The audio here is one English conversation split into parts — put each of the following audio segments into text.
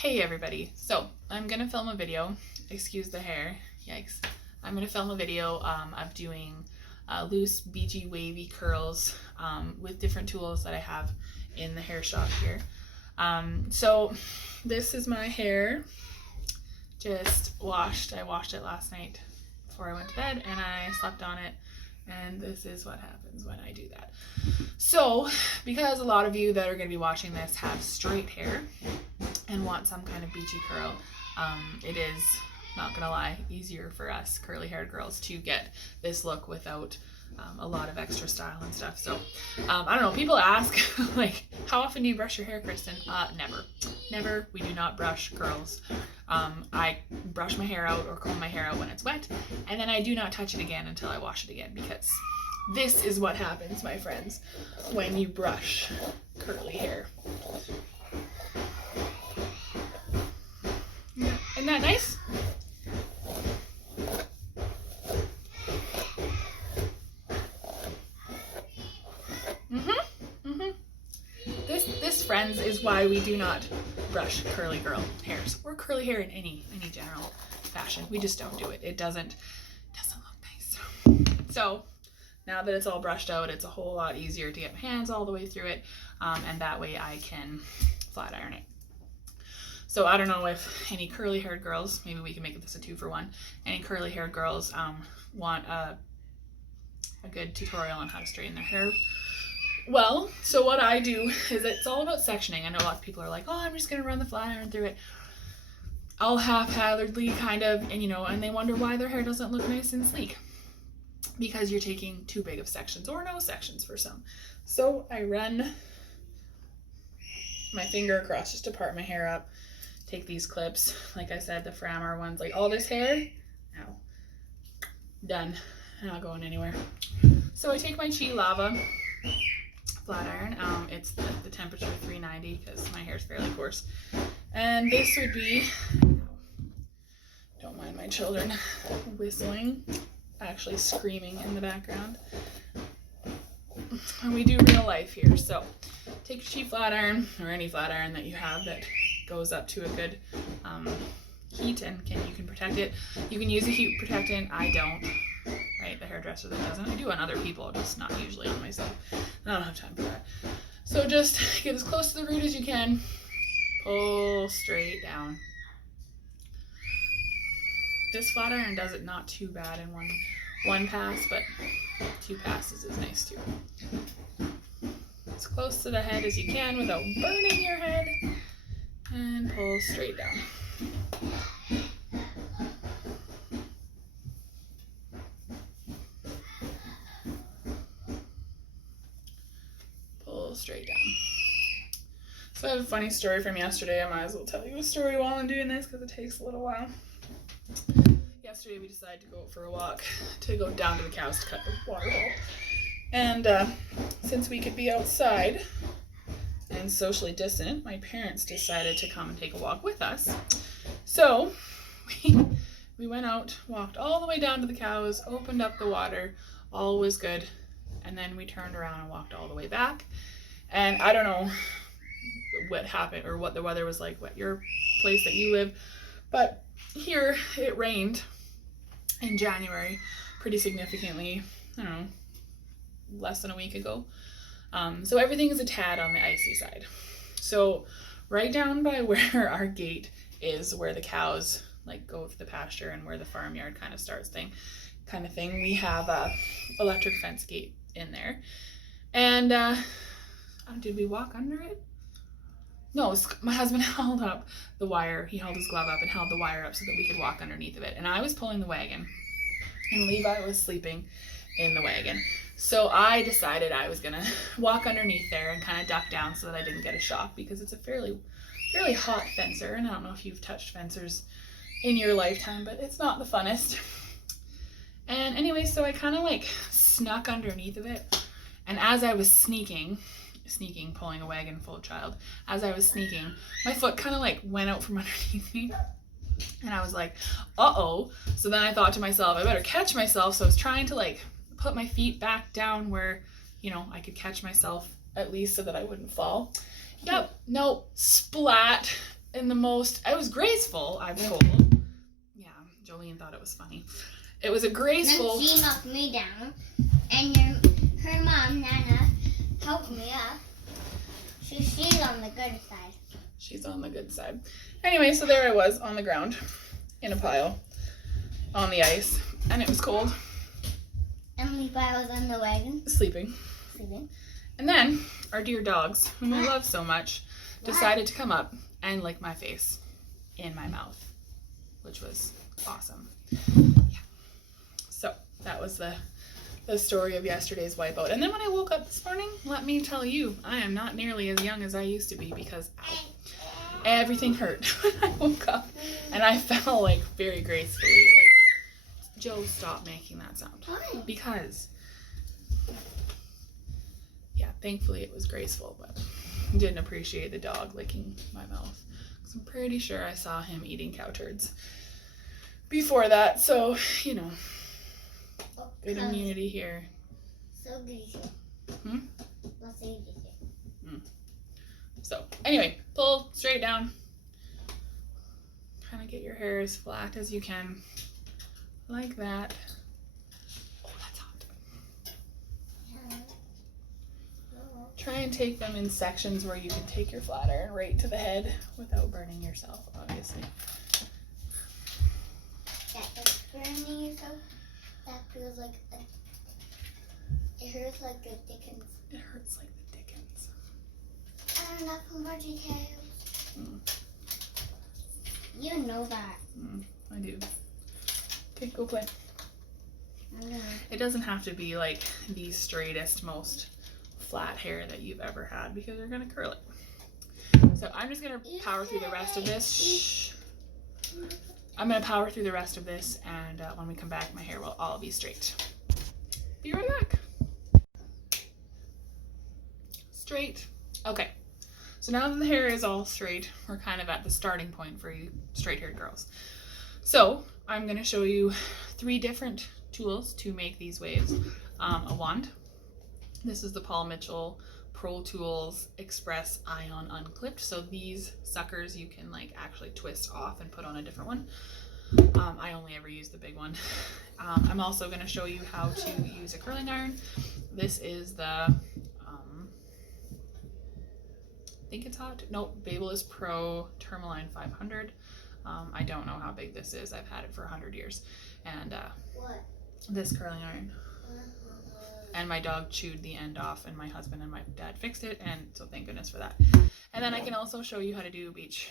Hey everybody, so I'm gonna film a video, excuse the hair, yikes. I'm gonna film a video of doing loose, beachy, wavy curls with different tools that I have in the hair shop here. So this is my hair, just washed. I washed it last night before I went to bed and I slept on it, and this is what happens when I do that. So because a lot of you that are going to be watching this have straight hair and want some kind of beachy curl, it is, not gonna lie, easier for us curly haired girls to get this look without a lot of extra style and stuff. So I don't know, people ask like, how often do you brush your hair, Kristen? Never. We do not brush curls. I brush my hair out or comb my hair out when it's wet, and then I do not touch it again until I wash it again, because this is what happens, my friends, when you brush curly hair. Isn't that nice? This, friends, is why we do not brush curly girl hairs or curly hair in any general fashion. We just don't do it. It doesn't look nice. So now that it's all brushed out, it's a whole lot easier to get my hands all the way through it, and that way I can flat iron it. So I don't know if any curly haired girls, maybe we can make this a 2-for-1, any curly haired girls want a good tutorial on how to straighten their hair. Well, so what I do is, it's all about sectioning. I know lots of people are like, oh, I'm just going to run the flat iron through it. I'll haphazardly kind of, and they wonder why their hair doesn't look nice and sleek. Because you're taking too big of sections, or no sections for some. So I run my finger across just to part my hair up. Take these clips, like I said, the Frammer ones, like all this hair, now, done, not going anywhere. So I take my Chi Lava flat iron, it's the temperature 390 because my hair is fairly coarse, and this would be, don't mind my children whistling, actually screaming in the background, and we do real life here. So take your Chi flat iron, or any flat iron that you have that goes up to a good heat and you can protect it. You can use a heat protectant. I don't, right? The hairdresser that doesn't. I do on other people, just not usually on myself. I don't have time for that. So just get as close to the root as you can. Pull straight down. This flat iron does it not too bad in one pass, but 2 passes is nice too. As close to the head as you can without burning your head. And pull straight down. Pull straight down. So I have a funny story from yesterday. I might as well tell you a story while I'm doing this because it takes a little while. Yesterday we decided to go for a walk, to go down to the cows to cut the water hole. And since we could be outside and socially distant, my parents decided to come and take a walk with us. So we went out, walked all the way down to the cows, opened up the water, all was good, and then we turned around and walked all the way back. And I don't know what happened or what the weather was like at your place that you live, but here it rained in January pretty significantly, I don't know, less than a week ago. So everything is a tad on the icy side. So right down by where our gate is, where the cows like go to the pasture and where the farmyard kind of starts kind of thing, we have a electric fence gate in there. And did we walk under it? No, my husband held up the wire. He held his glove up and held the wire up so that we could walk underneath of it. And I was pulling the wagon, and Levi was sleeping in the wagon. So I decided I was gonna walk underneath there and kind of duck down so that I didn't get a shock, because it's a fairly hot fencer, and I don't know if you've touched fencers in your lifetime, but it's not the funnest. And anyway, so I kind of like snuck underneath of it, and as I was sneaking, pulling a wagon full of child, as I was sneaking, my foot kind of like went out from underneath me, and I was like, uh-oh. So then I thought to myself, I better catch myself. So I was trying to like put my feet back down where, I could catch myself at least so that I wouldn't fall. Yep, no, splat in the most, it was graceful, I'm told. Yeah, Jolene thought it was funny. It was a graceful. Then she knocked me down, and her mom, Nana, helped me up. She's on the good side. She's on the good side. Anyway, so there I was on the ground in a pile on the ice, and it was cold. Emily Pyle was on the wagon. Sleeping. And then our dear dogs, whom I love so much, decided to come up and lick my face in my mouth, which was awesome. Yeah. So that was the story of yesterday's wipeout. And then when I woke up this morning, let me tell you, I am not nearly as young as I used to be because everything hurt when I woke up. And I fell like very gracefully. Like, Joe, stop making that sound. Why? Because, yeah, thankfully it was graceful, but didn't appreciate the dog licking my mouth. Because I'm pretty sure I saw him eating cow turds before that. So, you know, good immunity here. So greasy. Let's eat it. So, anyway, pull straight down. Kind of get your hair as flat as you can. Like that. Oh, that's hot. Try and take them in sections where you can take your flat iron right to the head without burning yourself, obviously. That's burning yourself. That feels like it hurts like the Dickens. It hurts like the Dickens. I don't love allergy tails. You know that. I do. Okay, go play. I know. It doesn't have to be like the straightest, most flat hair that you've ever had because you're gonna curl it. So I'm just gonna power through the rest of this. Shh. I'm gonna power through the rest of this, and when we come back, my hair will all be straight. Be right back. Straight. Okay. So now that the hair is all straight, we're kind of at the starting point for you straight-haired girls. So I'm gonna show you 3 different tools to make these waves. A wand. This is the Paul Mitchell Pro Tools Express Ion Unclipped. So these suckers you can like actually twist off and put on a different one. I only ever use the big one. I'm also going to show you how to use a curling iron. This is the, I think it's hot. Nope, Babyliss Pro Tourmaline 500. I don't know how big this is. I've had it for 100 years. And What? this curling iron. And my dog chewed the end off, and my husband and my dad fixed it, and so thank goodness for that. And then I can also show you how to do beach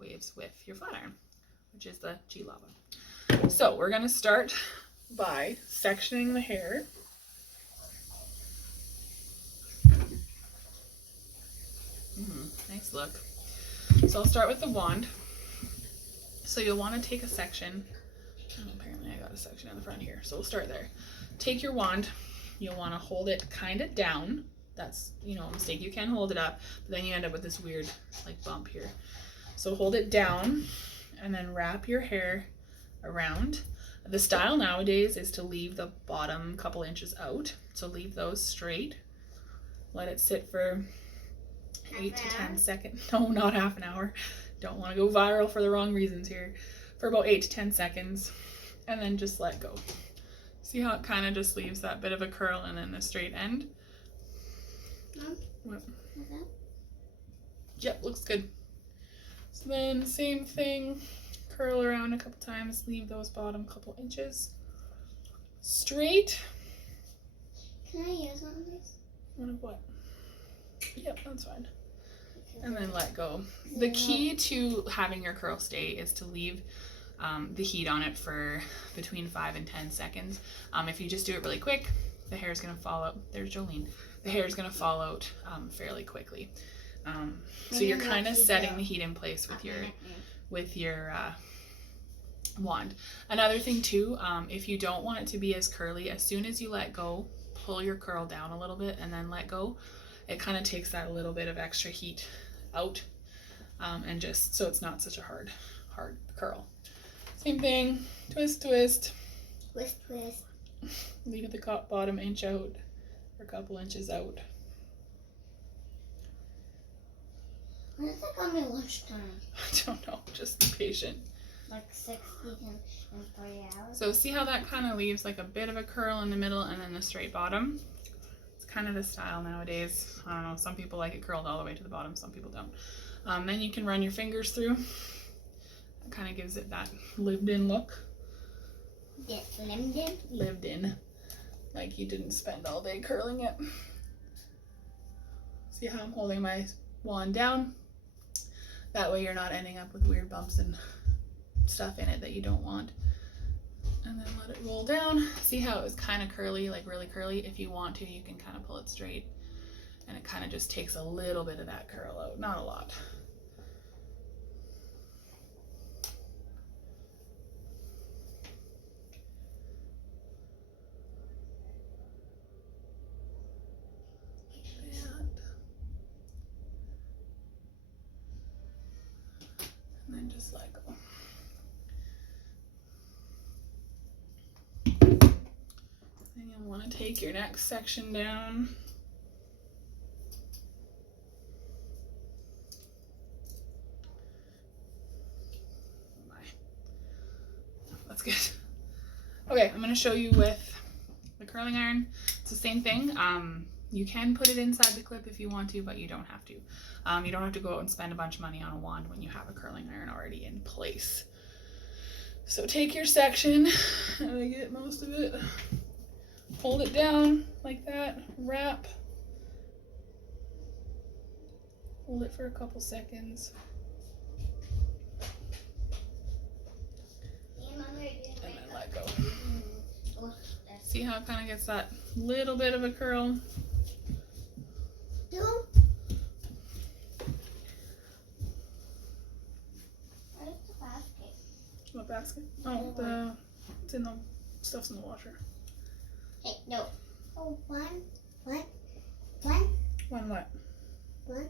waves with your flat iron, which is the G Lava. So we're going to start by sectioning the hair. Nice look. So I'll start with the wand. So you'll want to take a section. Apparently I got a section in the front here, so we'll start there. Take your wand. You'll want to hold it kind of down. That's, you know, a mistake. You can hold it up, but then you end up with this weird like bump here. So hold it down and then wrap your hair around. The style nowadays is to leave the bottom couple inches out. So leave those straight. Let it sit for 8 to 10 seconds. No, not half an hour. Don't want to go viral for the wrong reasons here. For about 8 to 10 seconds. And then just let go. See how it kind of just leaves that bit of a curl and then the straight end? What? Yep, looks good. So then same thing, curl around a couple times, leave those bottom couple inches straight. Can I use one of these? One of what? Yep, that's fine. And then let go. The key to having your curl stay is to leave the heat on it for between 5 and 10 seconds. If you just do it really quick, the hair is going to fall out. There's Jolene. The hair is going to fall out fairly quickly. So you're kind of setting the heat in place with your wand. Another thing too, if you don't want it to be as curly, as soon as you let go, pull your curl down a little bit and then let go. It kind of takes that little bit of extra heat out, and just so it's not such a hard curl. Same thing, twist, twist. Twist, twist. Leave the bottom inch out, or a couple inches out. When is it gonna be lunchtime? I don't know. Just be patient. Like 60 and 40 hours. So see how that kind of leaves like a bit of a curl in the middle and then the straight bottom? It's kind of the style nowadays. I don't know. Some people like it curled all the way to the bottom. Some people don't. Then you can run your fingers through. That kind of gives it that lived-in look. Yeah, lived in. Lived in. Like you didn't spend all day curling it. See how I'm holding my wand down? That way you're not ending up with weird bumps and stuff in it that you don't want. And then let it roll down. See how it was kind of curly, like really curly? If you want to, you can kind of pull it straight. And it kind of just takes a little bit of that curl out, not a lot. And then just let go. Then you'll want to take your next section down. That's good. Okay, I'm going to show you with the curling iron. It's the same thing. You can put it inside the clip if you want to, but you don't have to. You don't have to go out and spend a bunch of money on a wand when you have a curling iron already in place. So take your section, and I get most of it. Hold it down like that, wrap. Hold it for a couple seconds. And then let go. See how it kind of gets that little bit of a curl? No. Where's the basket? What basket? Oh, it's in the stuff's in the washer. Hey, no. Oh, one. One what? One.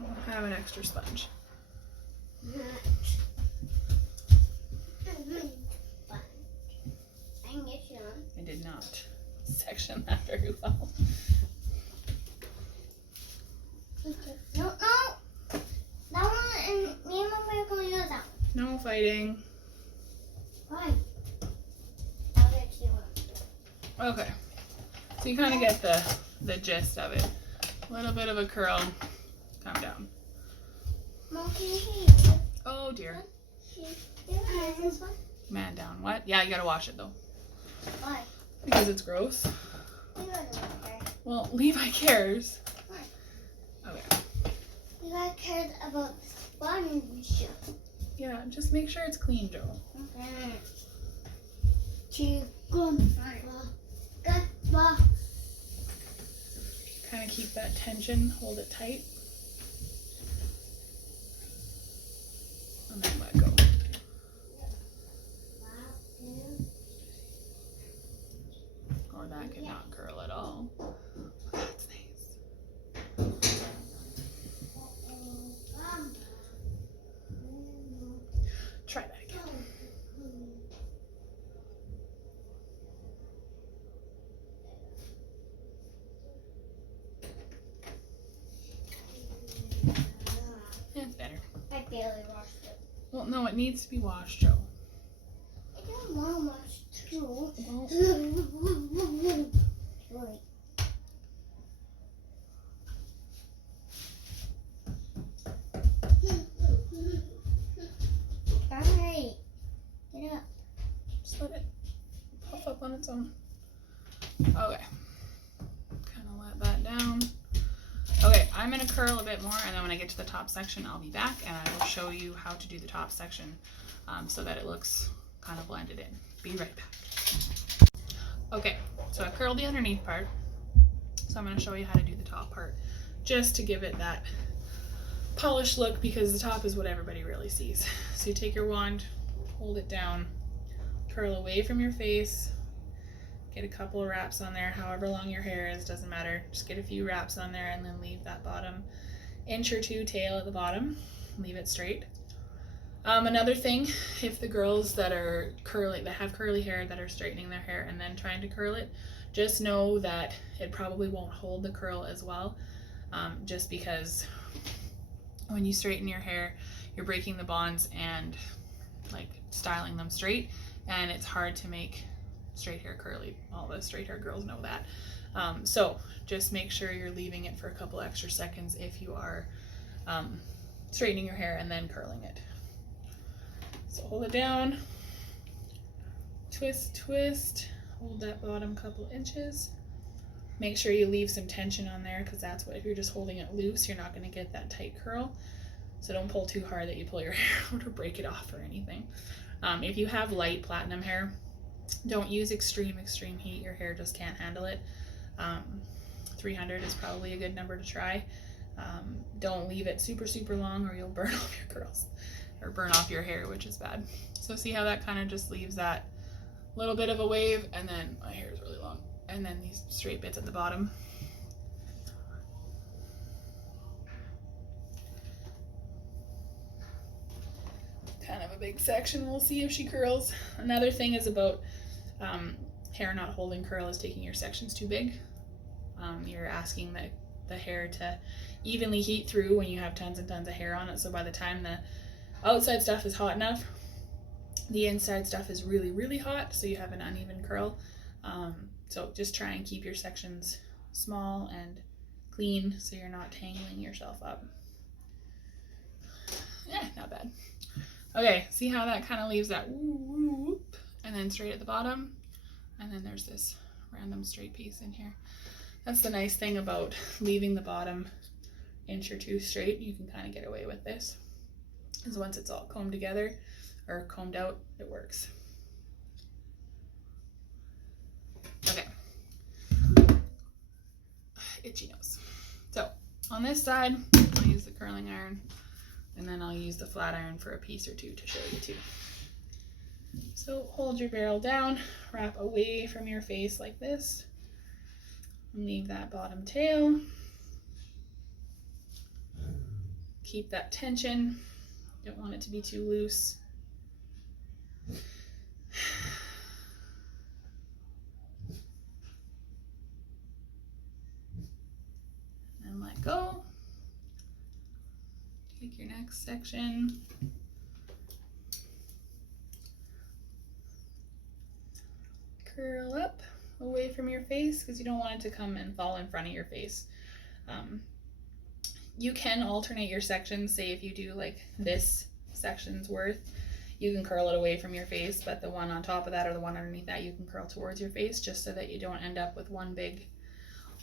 I'll have an extra sponge. I can get you one. I did not section that very well. No. That one, and me and Mama are going to use that one. No fighting. Why? I'll get you one. Okay. So you kind of get the gist of it. A little bit of a curl. Calm down. Mom, can you hear? Oh dear. This one? Man down. What? Yeah, you gotta wash it though. Why? Because it's gross. Well, Levi cares. Okay. You guys cared about the sponge. Yeah, just make sure it's clean, Joe. Okay. Good. Kind of keep that tension. Hold it tight. And then let go. Or that could not curl at all. That's nice. Try that again. That's better. I barely washed it. Well, no, it needs to be washed, Joe. I don't want to wash too. Well, Alright. Get up. just let it puff up on its own. Okay. Kind of let that down. Okay, I'm going to curl a bit more, and then when I get to the top section, I'll be back, and I will show you how to do the top section so that it looks kind of blended in. Be right back. Okay, so I curled the underneath part, so I'm going to show you how to do the top part, just to give it that polished look, because the top is what everybody really sees. So you take your wand, hold it down, curl away from your face, get a couple of wraps on there, however long your hair is, doesn't matter. Just get a few wraps on there and then leave that bottom inch or two tail at the bottom. Leave it straight. Another thing, if the girls that are curly, that have curly hair, that are straightening their hair and then trying to curl it, just know that it probably won't hold the curl as well, just because when you straighten your hair, you're breaking the bonds and like styling them straight, and it's hard to make straight hair curly. All the straight hair girls know that. So just make sure you're leaving it for a couple extra seconds if you are straightening your hair and then curling it. So hold it down, twist, twist, hold that bottom couple inches. Make sure you leave some tension on there, because that's what, if you're just holding it loose, you're not going to get that tight curl. So don't pull too hard that you pull your hair out or break it off or anything. If you have light platinum hair, don't use extreme heat. Your hair just can't handle it. 300 is probably a good number to try. Don't leave it super long, or you'll burn off your curls or burn off your hair, which is bad. So see how that kind of just leaves that little bit of a wave, and then my hair is really long, and then these straight bits at the bottom. Kind of a big section. We'll see if she curls. Another thing is about hair not holding curl is taking your sections too big. You're asking the hair to evenly heat through when you have tons and tons of hair on it. So by the time the outside stuff is hot enough, the inside stuff is really hot, so you have an uneven curl. So just try and keep your sections small and clean so you're not tangling yourself up. Yeah, not bad. Okay, see how that kind of leaves that whoop, and then straight at the bottom, and then there's this random straight piece in here. That's the nice thing about leaving the bottom inch or two straight. You can kind of get away with this, because once it's all combed together or combed out, it works. Okay. Itchy nose. So on this side, I'll use the curling iron, and then I'll use the flat iron for a piece or two to show you too. So hold your barrel down, wrap away from your face like this, and leave that bottom tail. Keep that tension. Don't want it to be too loose. And let go. Take your next section. Curl up away from your face, because you don't want it to come and fall in front of your face. You can alternate your sections. Say if you do like this section's worth, you can curl it away from your face, but the one on top of that or the one underneath that, you can curl towards your face, just so that you don't end up with one big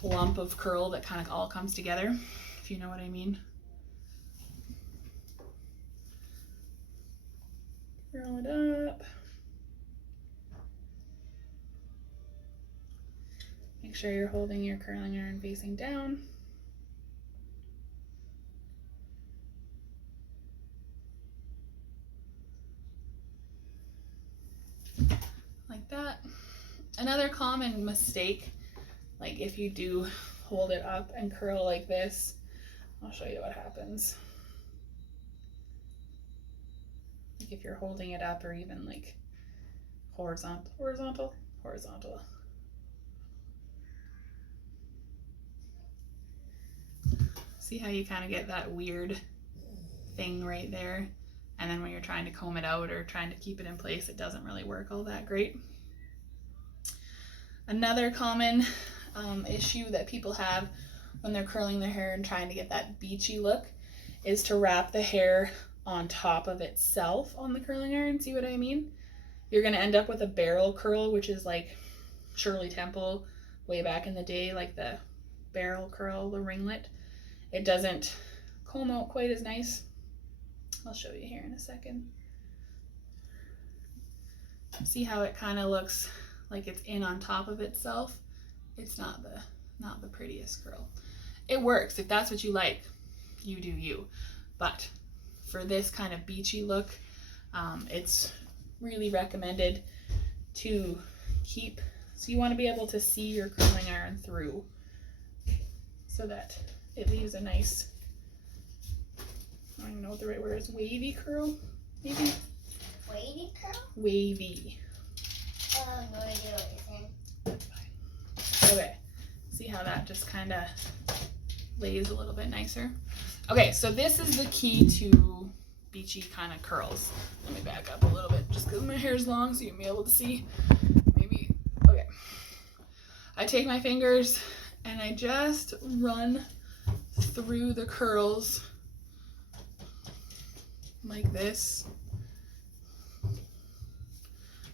lump of curl that kind of all comes together, if you know what I mean. Curl it up. Make sure you're holding your curling iron facing down. Like that. Another common mistake, like if you do hold it up and curl like this, I'll show you what happens. Like if you're holding it up, or even like horizontal. See how you kind of get that weird thing right there? And then when you're trying to comb it out or trying to keep it in place, it doesn't really work all that great. Another common issue that people have when they're curling their hair and trying to get that beachy look is to wrap the hair on top of itself on the curling iron. See what I mean? You're going to end up with a barrel curl, which is like Shirley Temple way back in the day, like the barrel curl, the ringlet. It doesn't comb out quite as nice. I'll show you here in a second. See how it kind of looks like it's in on top of itself? It's not the prettiest curl. It works if that's what you like. You do you. But for this kind of beachy look, it's really recommended to keep, so you want to be able to see your curling iron through, so that it leaves a nice, I don't even know what the right word is, wavy curl, maybe? Wavy curl? Wavy. Oh, no idea what you're saying. That's fine. Okay, see how that just kind of lays a little bit nicer? Okay, so this is the key to beachy kind of curls. Let me back up a little bit just because my hair is long so you'll be able to see. Maybe, okay. I take my fingers and I just run through the curls like this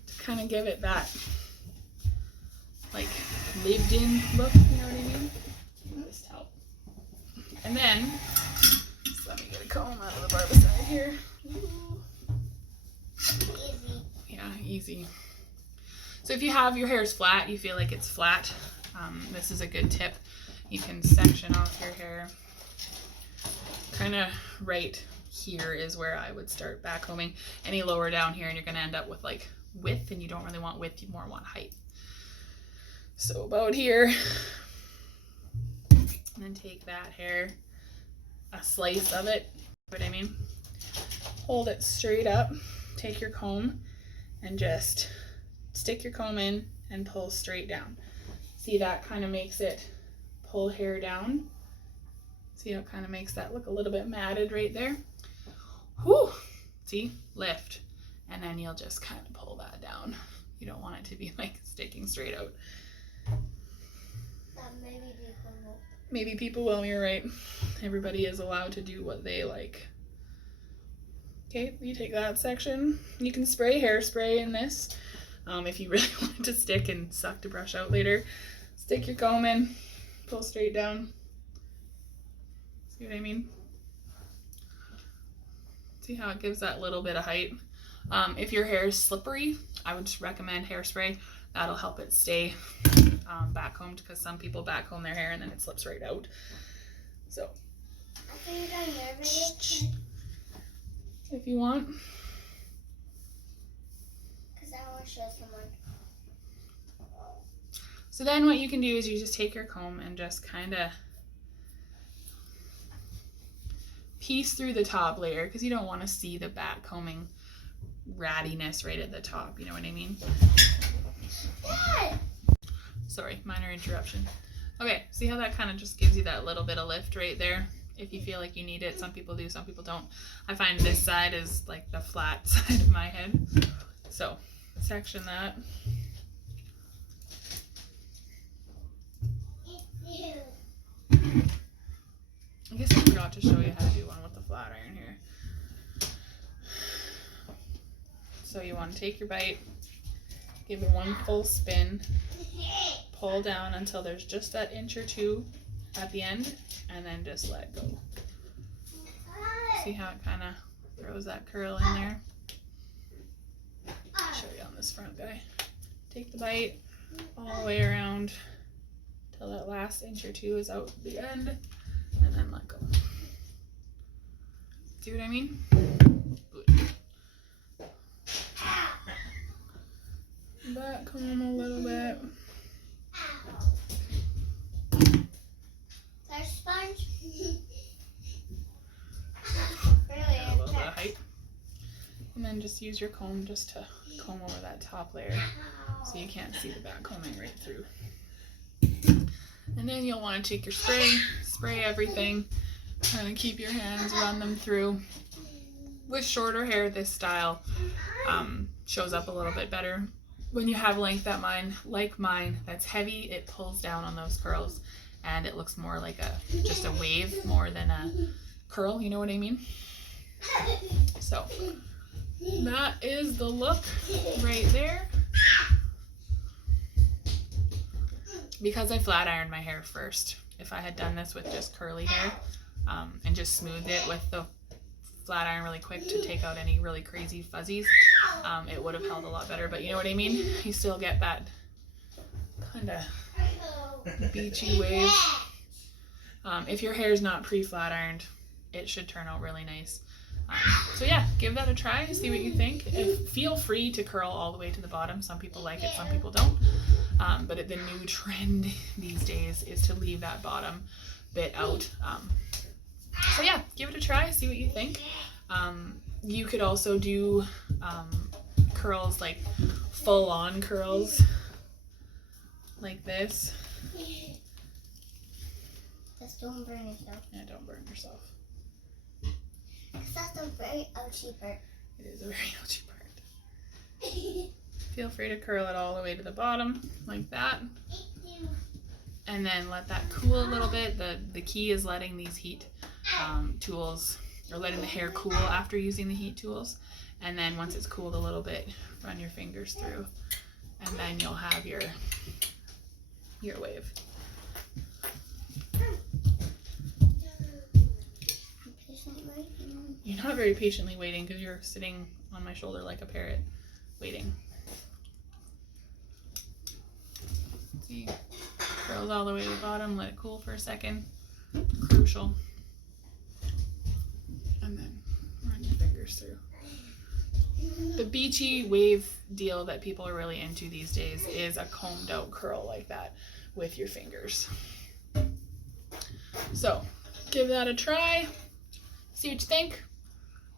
to kind of give it that like lived in look, you know what I mean? This help. And then, just let me get a comb out of the barbicide here. Ooh. Easy. Yeah, easy. So if you have your hair's flat, you feel like it's flat, this is a good tip. You can section off your hair. Kind of right here is where I would start backcombing. Any lower down here and you're going to end up with like width, and you don't really want width, you more want height. So about here, and then take that hair, a slice of it, what I mean, hold it straight up, take your comb and just stick your comb in and pull straight down. See, that kind of makes it pull hair down. See how it kind of makes that look a little bit matted right there? Whew! See? Lift. And then you'll just kind of pull that down. You don't want it to be like sticking straight out. Maybe people will, you're right. Everybody is allowed to do what they like. Okay, you take that section. You can spray hairspray in this. If you really want it to stick and suck to brush out later. Stick your comb in, pull straight down. See what I mean? See how it gives that little bit of height? If your hair is slippery, I would just recommend hairspray. That'll help it stay backcombed, because some people backcomb their hair and then it slips right out. So, if you want. Because I want to show someone. So then what you can do is you just take your comb and just kind of piece through the top layer, because you don't want to see the backcombing rattiness right at the top, you know what I mean? What? Sorry, minor interruption. Okay, see how that kind of just gives you that little bit of lift right there? If you feel like you need it, some people do, some people don't. I find this side is like the flat side of my head. So, section that. I guess I forgot to show you how to do one with the flat iron here. So you want to take your bite, give it one full spin, pull down until there's just that inch or two at the end, and then just let go. See how it kind of throws that curl in there? I'll show you on this front guy. Take the bite all the way around till that last inch or two is out the end, and then let go. See what I mean? Back comb a little bit. There's sponge. Add a little bit of height. And then just use your comb just to comb over that top layer so you can't see the back combing right through. And then you'll want to take your spray everything, kind of keep your hands, run them through. With shorter hair, this style shows up a little bit better. When you have length like mine, that's heavy, it pulls down on those curls and it looks more like just a wave more than a curl, you know what I mean? So that is the look right there. Because I flat ironed my hair first, if I had done this with just curly hair and just smoothed it with the flat iron really quick to take out any really crazy fuzzies, it would have held a lot better. But you know what I mean? You still get that kind of beachy wave. If your hair is not pre-flat ironed, it should turn out really nice. So yeah, give that a try, see what you think. Feel free to curl all the way to the bottom. Some people like it, some people don't. But the new trend these days is to leave that bottom bit out. So yeah, give it a try, see what you think. You could also do curls, like full-on curls, like this. Just don't burn yourself. Yeah, don't burn yourself. Because that's a very ouchy part. It is a very ouchy part. Feel free to curl it all the way to the bottom, like that. And then let that cool a little bit. The key is letting these heat tools, or letting the hair cool after using the heat tools. And then once it's cooled a little bit, run your fingers through. And then you'll have your wave. You're not very patiently waiting because you're sitting on my shoulder like a parrot, waiting. See, curls all the way to the bottom, let it cool for a second. Crucial. And then run your fingers through. The beachy wave deal that people are really into these days is a combed out curl like that with your fingers. So give that a try, see what you think.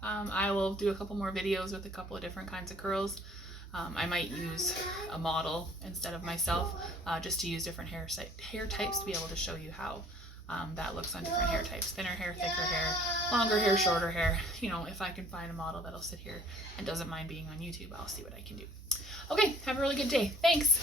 I will do a couple more videos with a couple of different kinds of curls. I might use a model instead of myself, just to use different hair types to be able to show you how that looks on different hair types. Thinner hair, thicker hair, longer hair, shorter hair. You know, if I can find a model that'll sit here and doesn't mind being on YouTube, I'll see what I can do. Okay, have a really good day. Thanks.